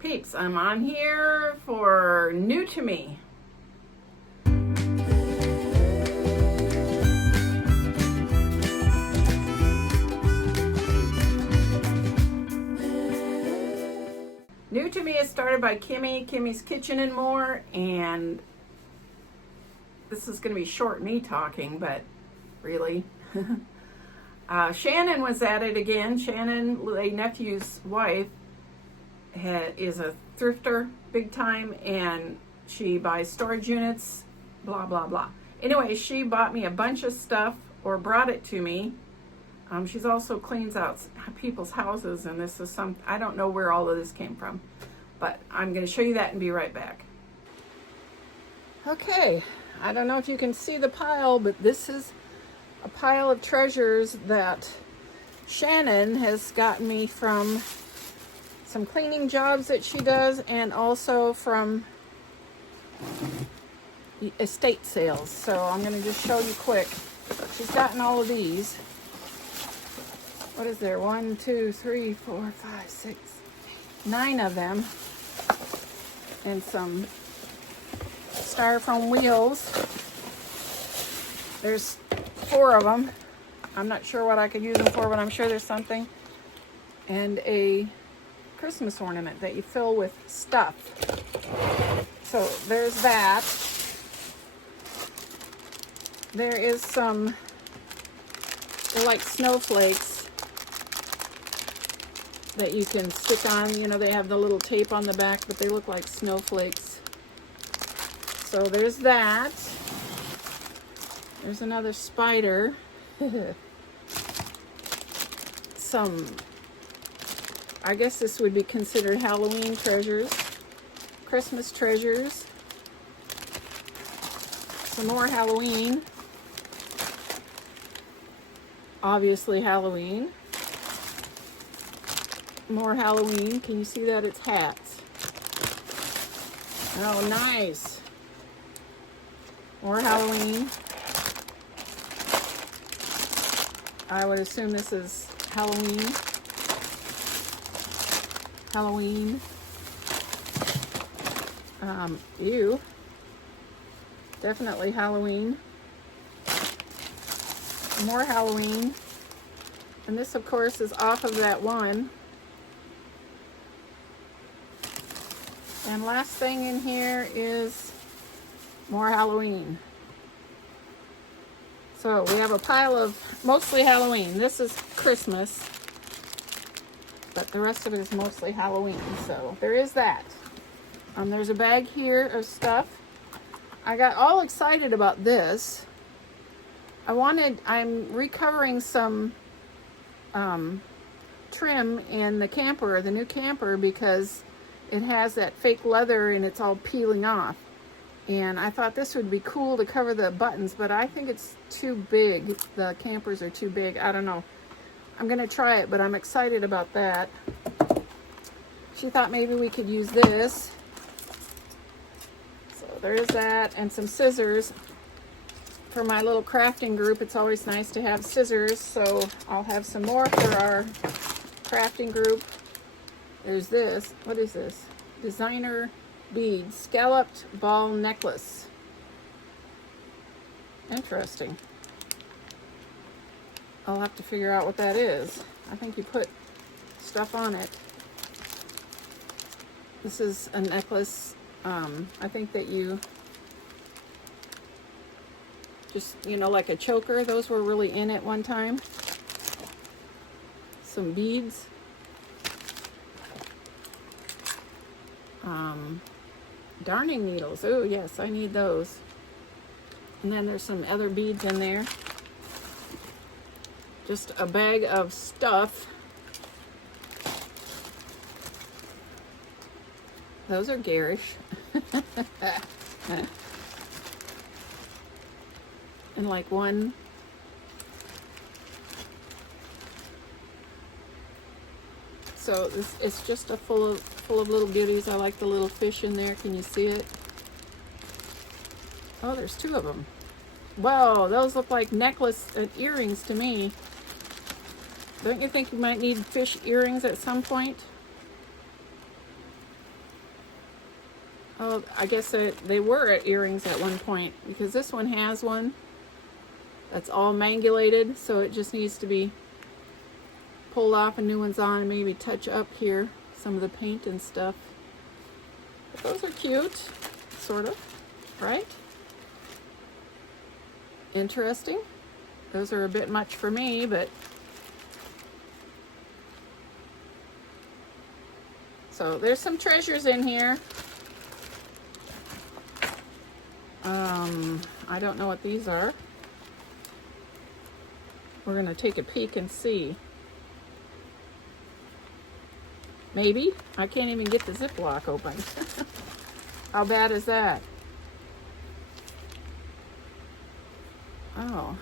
Peeps, I'm on here for new to me. New to me is started by Kimmy's Kitchen and More, and this is going to be short me talking, but really. Shannon was at it again. Shannon, my nephew's wife, is a thrifter big time, and she buys storage units, blah blah blah. Anyway, she bought me a bunch of stuff, or brought it to me. She's also cleans out people's houses, and this is some, I don't know where all of this came from, but I'm going to show you that and be right back. Okay, I don't know if you can see the pile, but this is a pile of treasures that Shannon has gotten me from some cleaning jobs that she does, and also from estate sales. So I'm going to just show you quick. She's gotten all of these. What is there? 1, 2, 3, 4, 5, 6, 9 of them. And some styrofoam wheels. There's 4 of them. I'm not sure what I could use them for, but I'm sure there's something. And a Christmas ornament that you fill with stuff. So there's that. There is some, they're like snowflakes that you can stick on. You know, they have the little tape on the back, but they look like snowflakes. So there's that. There's another spider. Some, I guess this would be considered Halloween treasures. Christmas treasures. Some more Halloween. Obviously Halloween. More Halloween. Can you see that? It's hats. Oh, nice. More Halloween. I would assume this is Halloween. Halloween. Ew. Definitely Halloween. More Halloween. And this, of course, is off of that one. And last thing in here is more Halloween. So we have a pile of mostly Halloween. This is Christmas, but the rest of it is mostly Halloween. So there is that. There's a bag here of stuff. I got all excited about this. I'm recovering some trim in the camper, the new camper, because it has that fake leather and it's all peeling off. And I thought this would be cool to cover the buttons, but I think it's too big. The campers are too big. I don't know. I'm going to try it, but I'm excited about that. She thought maybe we could use this. So there's that, and some scissors for my little crafting group. It's always nice to have scissors, so I'll have some more for our crafting group. There's this. What is this? Designer beads, scalloped ball necklace. Interesting. I'll have to figure out what that is. I think you put stuff on it. This is a necklace. I think that you just, you know, like a choker. Those were really in at one time. Some beads. Darning needles. Oh yes, I need those. And then there's some other beads in there. Just a bag of stuff. Those are garish. And like one. So this, it's just a full of little goodies. I like the little fish in there. Can you see it? Oh, there's 2 of them. Whoa, those look like necklace and earrings to me. Don't you think you might need fish earrings at some point? Oh, I guess they were earrings at one point, because this one has one that's all mangulated, so it just needs to be pulled off and new ones on, and maybe touch up here some of the paint and stuff. But those are cute, sort of, right? Interesting. Those are a bit much for me, but so there's some treasures in here. I don't know what these are. We're gonna take a peek and see. Maybe. I can't even get the Ziploc open. How bad is that? Oh.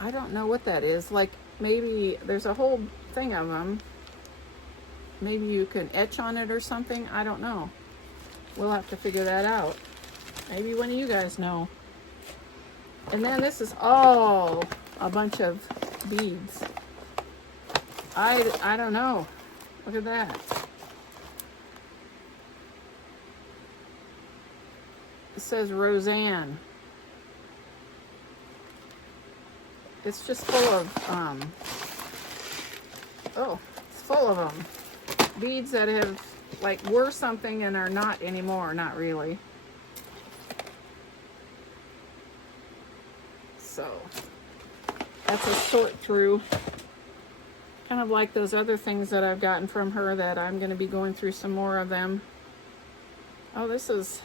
I don't know what that is. Like, maybe there's a whole thing of them. Maybe you can etch on it or something. I don't know. We'll have to figure that out. Maybe one of you guys know. And then this is all a bunch of beads. I don't know. Look at that. It says Roseanne. It's just full of, it's full of them. Beads that have, like, were something and are not anymore. Not really. So, that's a sort through. Kind of like those other things that I've gotten from her that I'm going to be going through some more of them. Oh, this is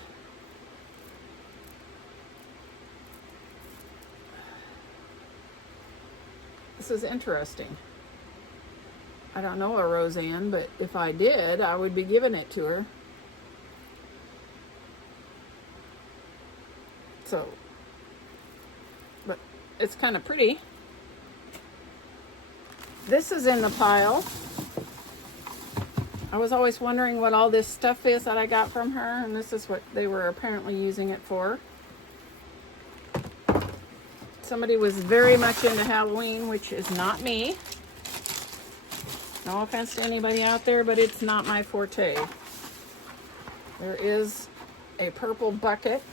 interesting. I don't know a Roseanne, but if I did, I would be giving it to her. So, but it's kind of pretty. This is in the pile. I was always wondering what all this stuff is that I got from her, and this is what they were apparently using it for. Somebody was very much into Halloween, which is not me. No offense to anybody out there, but it's not my forte. There is a purple bucket,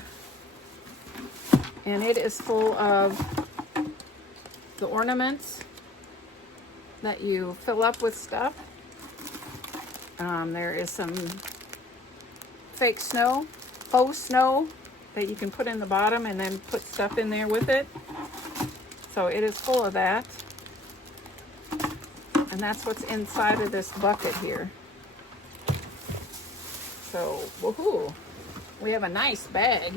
and it is full of the ornaments that you fill up with stuff. There is some fake snow, faux snow, that you can put in the bottom and then put stuff in there with it. So it is full of that. And that's what's inside of this bucket here. So, woohoo. We have a nice bag.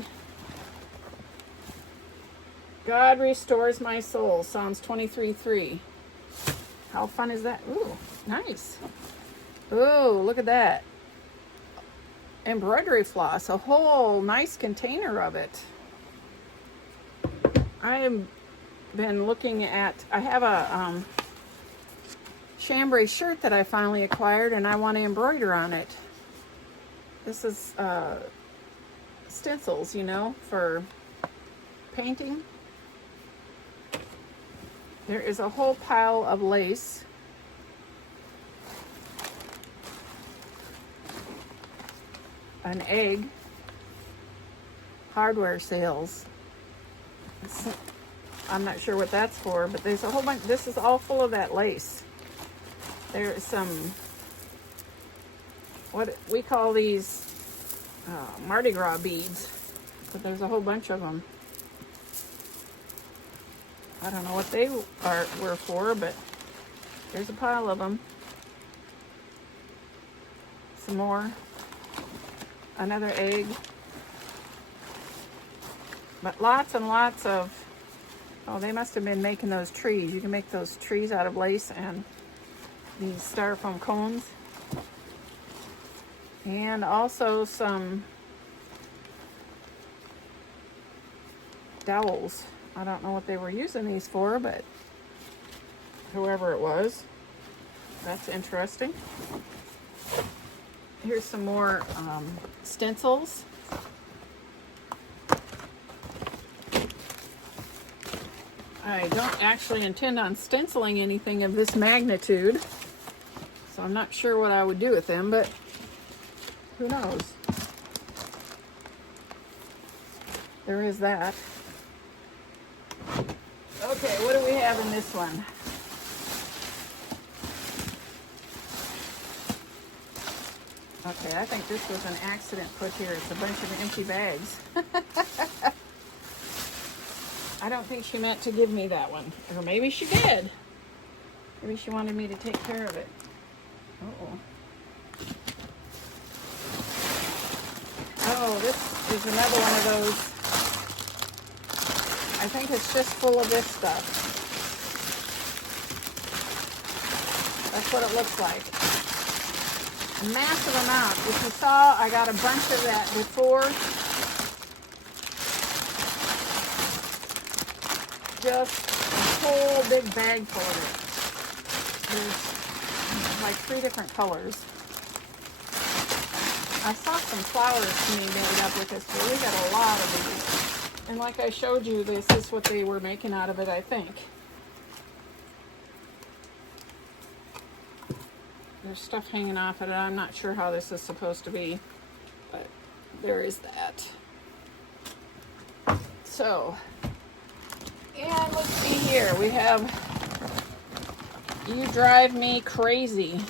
God restores my soul, Psalms 23:3. How fun is that? Ooh, nice. Ooh, look at that. Embroidery floss, a whole nice container of it. I've been looking at, I have a chambray shirt that I finally acquired, and I want to embroider on it. This is stencils, you know, for painting. There is a whole pile of lace. An egg. Hardware sales. I'm not sure what that's for, but there's a whole bunch. This is all full of that lace. There is some, what we call these Mardi Gras beads, but there's a whole bunch of them. I don't know what they were for, but there's a pile of them. Some more. Another egg. But lots and lots of, oh, they must have been making those trees. You can make those trees out of lace and these styrofoam cones. And also some dowels. I don't know what they were using these for, but whoever it was, that's interesting. Here's some more stencils. I don't actually intend on stenciling anything of this magnitude, so I'm not sure what I would do with them, but Who knows? There is that. Okay, what do we have in this one? Okay, I think this was an accident put here. It's a bunch of empty bags. I don't think she meant to give me that one. Or maybe she did. Maybe she wanted me to take care of it. Uh-oh. Oh, this is another one of those. I think it's just full of this stuff. That's what it looks like. A massive amount. If you saw, I got a bunch of that before. Just a whole big bag full of it. There's like 3 different colors. I saw some flowers being made up with this, but we got a lot of these. And like I showed you, this is what they were making out of it, I think. There's stuff hanging off of it. I'm not sure how this is supposed to be, but there is that. So, and let's see here. We have You Drive Me Crazy.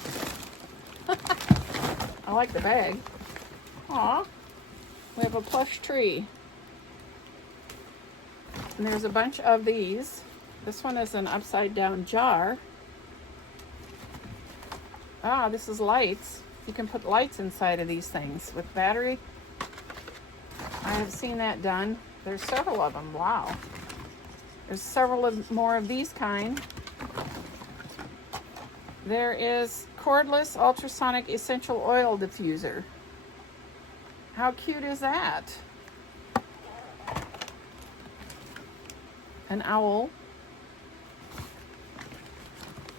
I like the bag. Aw. We have a plush tree. And there's a bunch of these. This one is an upside down jar. Ah, this is lights. You can put lights inside of these things with battery. I have seen that done. There's several of them. Wow. There's several more of these kind. There is cordless ultrasonic essential oil diffuser. How cute is that? An owl.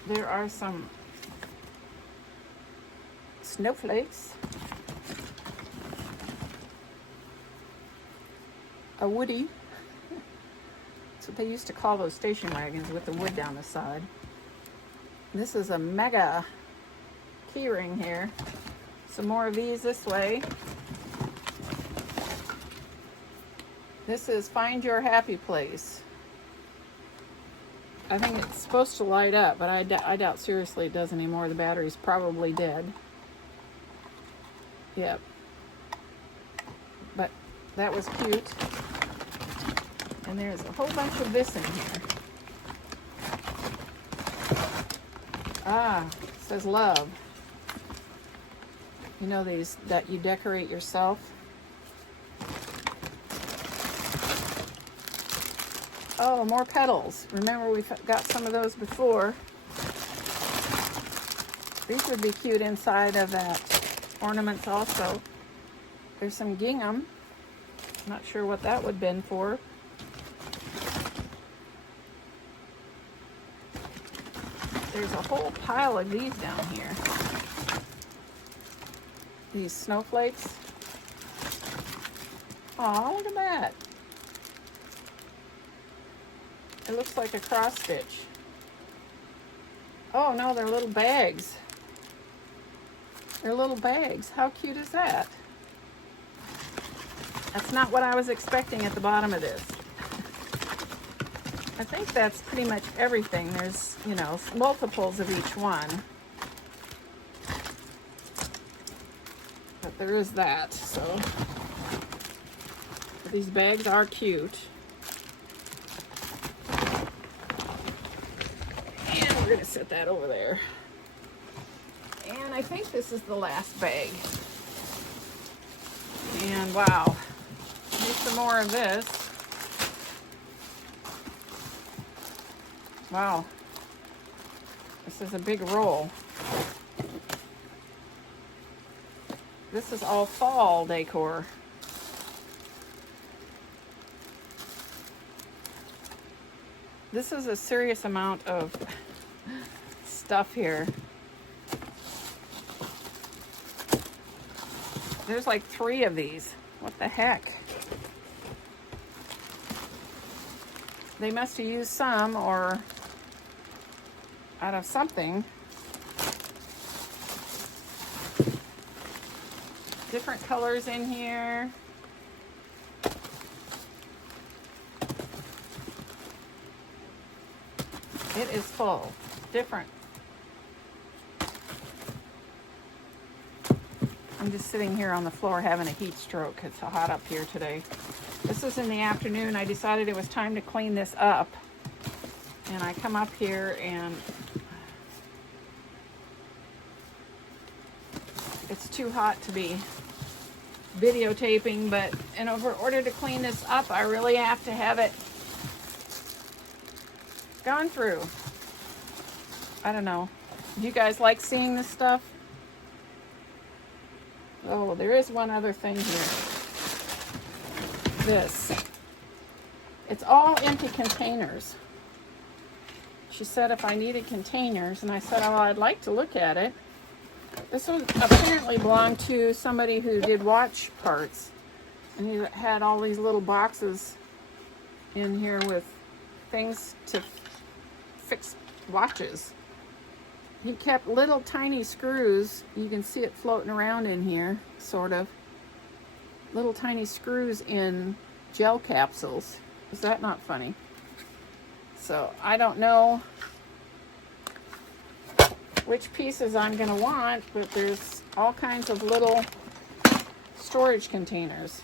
There are some snowflakes. A woody. That's what they used to call those station wagons with the wood down the side. This is a mega key ring here. Some more of these this way. This is Find Your Happy Place. I think it's supposed to light up, but I doubt seriously it does anymore. The battery's probably dead. Yep. But that was cute. And there's a whole bunch of this in here. Ah, it says love. You know these that you decorate yourself? Oh, more petals. Remember we've got some of those before. These would be cute inside of that ornaments also. There's some gingham. Not sure what that would have been for. There's a whole pile of these down here. These snowflakes. Aw, look at that. It looks like a cross stitch. Oh no, they're little bags. They're little bags. How cute is that? That's not what I was expecting at the bottom of this. I think that's pretty much everything. There's, you know, multiples of each one. But there is that, so. But these bags are cute. And we're gonna set that over there. And I think this is the last bag. And wow, here's some more of this. Wow, this is a big roll. This is all fall decor. This is a serious amount of stuff here. There's like 3 of these. What the heck? They must have used some or out of something. different colors in here. It is full. Different. I'm just sitting here on the floor having a heat stroke. It's so hot up here today. This was in the afternoon. I decided it was time to clean this up. And I come up here and it's too hot to be videotaping, but in order to clean this up, I really have to have it gone through. I don't know. Do you guys like seeing this stuff? Oh, there is one other thing here. This. It's all empty containers. She said if I needed containers, and I said, oh, I'd like to look at it. This one apparently belonged to somebody who did watch parts. And he had all these little boxes in here with things to fix watches. He kept little tiny screws. You can see it floating around in here, sort of. Little tiny screws in gel capsules. Is that not funny? So I don't know which pieces I'm going to want, but there's all kinds of little storage containers.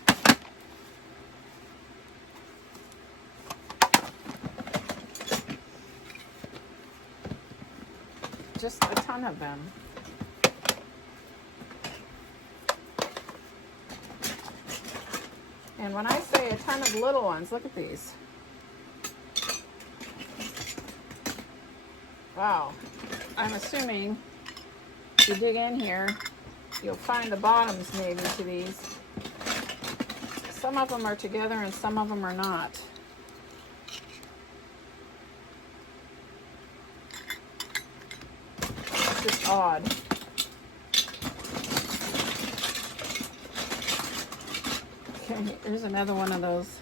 Just a ton of them. And when I say a ton of little ones, look at these. Wow. I'm assuming if you dig in here, you'll find the bottoms maybe to these. Some of them are together and some of them are not. It's just odd. Okay, here's another one of those.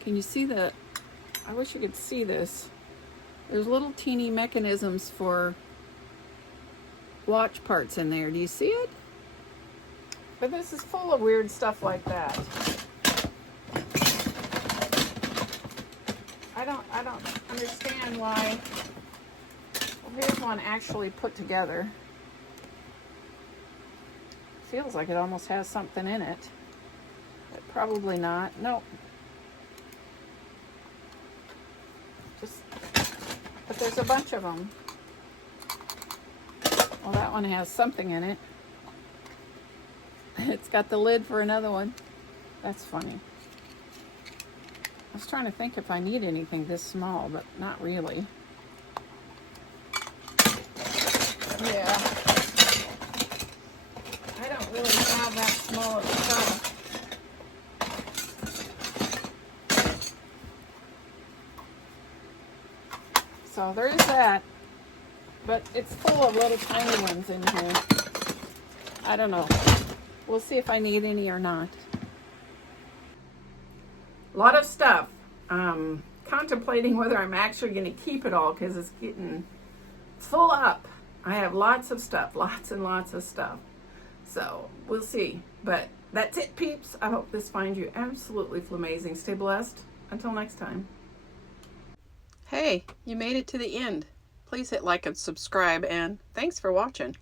Can you see the, I wish you could see this. There's little teeny mechanisms for watch parts in there. Do you see it? But this is full of weird stuff like that. I don't understand why. Well, here's one actually put together. Feels like it almost has something in it. But probably not. Nope. But there's a bunch of them. Well, that one has something in it. It's got the lid for another one. That's funny. I was trying to think if I need anything this small, but not really. Yeah. I don't really have that small of stuff. So there is that, but it's full of little tiny ones in here. I don't know. We'll see if I need any or not. A lot of stuff. Contemplating whether I'm actually going to keep it all because it's getting full up. I have lots of stuff, lots and lots of stuff. So we'll see. But that's it, peeps. I hope this finds you absolutely flamazing. Stay blessed. Until next time. Hey, you made it to the end. Please hit like and subscribe, and thanks for watching.